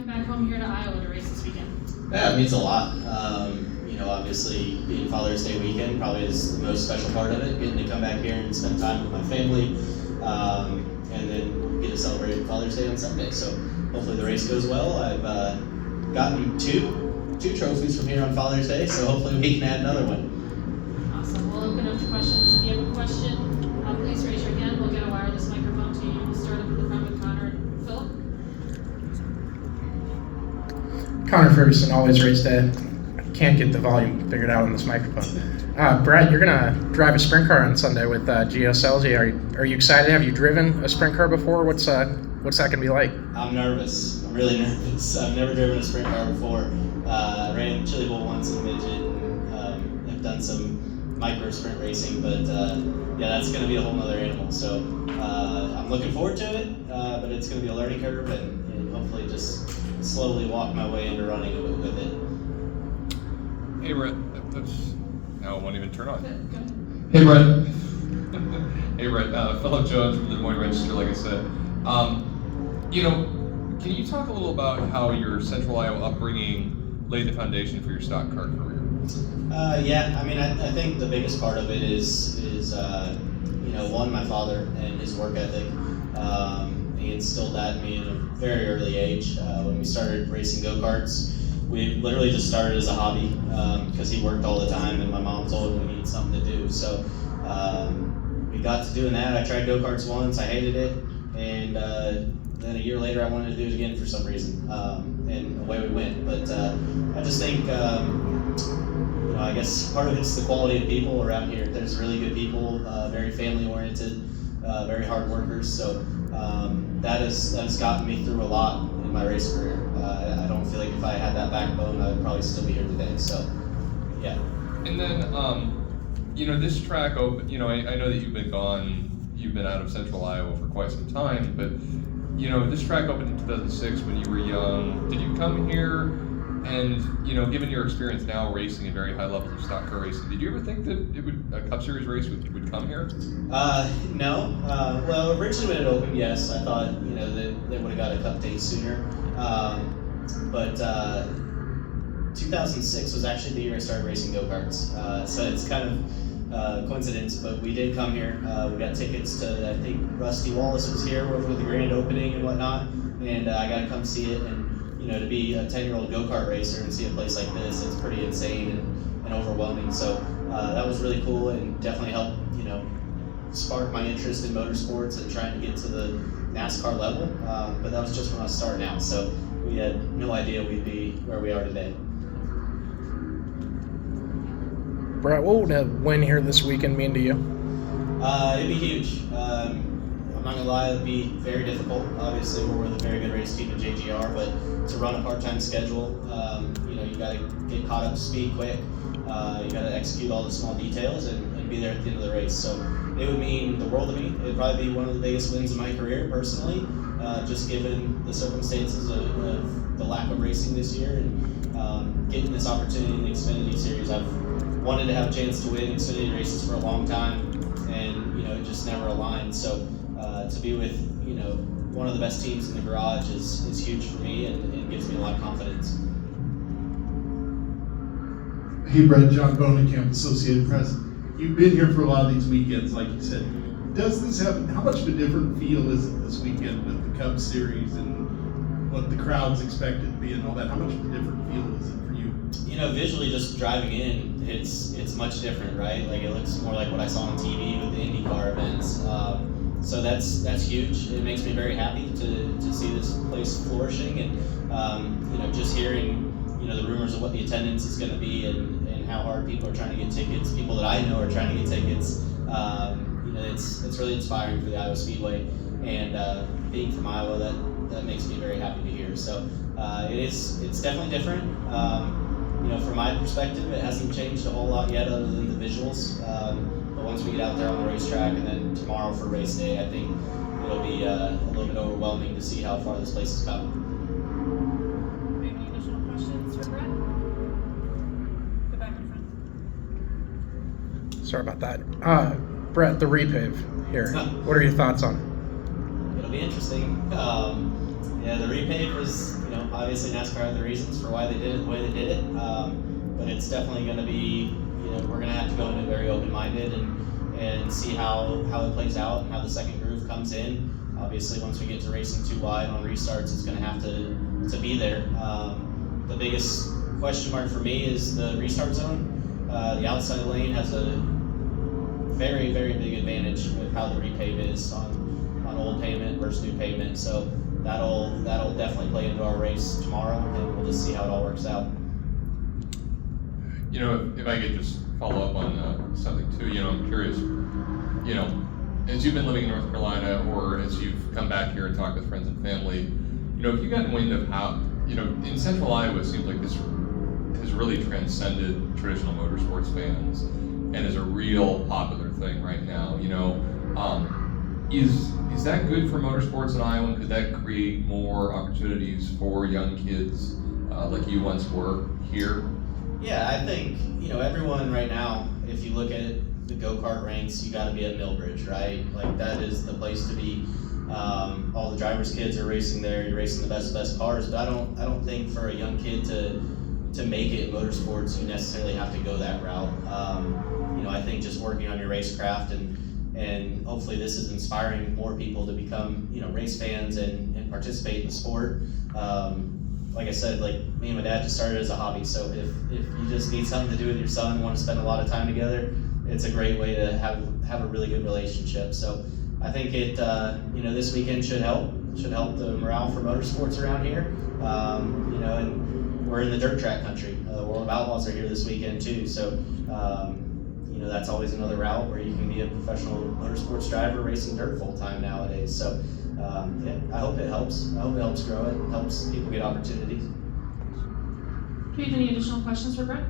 come back home here to Iowa to race this weekend? Yeah, it means a lot. Obviously being Father's Day weekend probably is the most special part of it, getting to come back here and spend time with my family, and then get to celebrate Father's Day on Sunday. So hopefully the race goes well. I've gotten two trophies from here on Father's Day, so hopefully we can add another one. Awesome. We'll open up to questions. If you have a question, please raise your hand. We'll get a wireless microphone to you. We'll start up at the front with Connor and Philip. Connor Ferguson, Always Race Day. Can't get the volume figured out on this microphone. Brett, you're gonna drive a sprint car on Sunday with Gio Scelzi. Are you excited? Have you driven a sprint car before? What's that gonna be like? I'm nervous. I'm really nervous. I've never driven a sprint car before. I ran Chili Bowl once in a midget and have done some micro sprint racing, but yeah, that's gonna be a whole nother animal. So I'm looking forward to it, but it's gonna be a learning curve and hopefully just slowly walk my way into running with it. Hey Brett, now it won't even turn on. Hey Brett. Hey Brett, Philip Jones from the Des Moines Register, like I said. Can you talk a little about how your Central Iowa upbringing laid the foundation for your stock car career? Yeah, I mean, I think the biggest part of it is one, my father and his work ethic. He instilled that in me at a very early age. When we started racing go-karts, we literally just started as a hobby because he worked all the time and my mom told him we needed something to do. So we got to doing that. I tried go-karts once, I hated it, and then a year later I wanted to do it again for some reason, and away we went. But I just think, I guess part of it's the quality of people around here. There's really good people, very family-oriented, very hard workers. So that has gotten me through a lot in my race career. I don't feel like if I had that backbone, I would probably still be here today. So, yeah. And then, this track open. I know that you've been gone. You've been out of Central Iowa for quite some time, but this track opened in 2006 when you were young. Did you come here? And given your experience now racing at very high levels of stock car racing, did you ever think that a Cup Series race would come here? No. Well, originally when it opened, yes, I thought that they would have got a Cup date sooner. But 2006 was actually the year I started racing go-karts. So it's kind of coincidence, but we did come here. We got tickets to, I think Rusty Wallace was here with the grand opening and whatnot, and I got to come see it. And to be a 10-year-old go-kart racer and see a place like this, it's pretty insane and overwhelming. So that was really cool and definitely helped, spark my interest in motorsports and trying to get to the NASCAR level. But that was just when I was starting out, so we had no idea we'd be where we are today. Brett, what would a win here this weekend mean to you? It'd be huge. I'm not gonna lie, it'd be very difficult. Obviously, we're with a very good race team at JGR, but to run a part-time schedule, you gotta get caught up to speed quick. You gotta execute all the small details and be there at the end of the race. So it would mean the world to me. It'd probably be one of the biggest wins of my career personally, just given the circumstances of the lack of racing this year and getting this opportunity in the Xfinity Series. I've wanted to have a chance to win Xfinity races for a long time, and it just never aligned. So to be with one of the best teams in the garage is huge for me and gives me a lot of confidence. Hey Brett, John Bonenkamp, Associated Press. You've been here for a lot of these weekends, like you said. Does this have, how much of a different feel is it this weekend with the Cup Series and what the crowd's expected to be and all that? How much of a different feel is it for you? Visually just driving in, it's much different, right? Like it looks more like what I saw on TV with the IndyCar events. So that's huge. It makes me very happy to see this place flourishing and just hearing the rumors of what the attendance is going to be and how hard people are trying to get tickets. People that I know are trying to get tickets. It's really inspiring for the Iowa Speedway, and being from Iowa, that makes me very happy to hear. So it's definitely different. From my perspective, it hasn't changed a whole lot yet other than the visuals. But once we get out there on the racetrack and then tomorrow for race day, I think it'll be a little bit overwhelming to see how far this place has come. Any additional questions for Brett? Go back in front. Sorry about that. Brett, the repave here. What are your thoughts on it? It'll be interesting. The repave was, obviously NASCAR had the reasons for why they did it the way they did it, but it's definitely going to be, we're going to have to go into very open-minded and see how it plays out and how the second groove comes in. Obviously, once we get to racing too wide on restarts, it's going to have to be there. The biggest question mark for me is the restart zone. The outside lane has a very, very big advantage with how the repave is on old pavement versus new pavement. So that'll definitely play into our race tomorrow, and we'll just see how it all works out. If I could just follow up on something too, I'm curious, as you've been living in North Carolina, or as you've come back here and talked with friends and family, have you gotten wind of how, in Central Iowa, it seems like this has really transcended traditional motorsports fans and is a real popular thing right now. Is that good for motorsports in Iowa? Could that create more opportunities for young kids like you once were here? Yeah, I think, everyone right now, if you look at the go-kart ranks, you got to be at Millbridge, right? Like, that is the place to be. All the drivers' kids are racing there. You're racing the best cars. But I don't think for a young kid to make it in motorsports, you necessarily have to go that route. I think just working on your racecraft and hopefully this is inspiring more people to become, race fans and participate in the sport. Like I said, like me and my dad just started as a hobby, so if you just need something to do with your son and want to spend a lot of time together, it's a great way to have a really good relationship. So I think it, this weekend should help the morale for motorsports around here. And we're in the dirt track country. World of Outlaws are here this weekend too, so that's always another route where you can be a professional motorsports driver racing dirt full time nowadays. So I hope it helps. I hope it helps grow it, helps people get opportunities. Do you have any additional questions for Brett?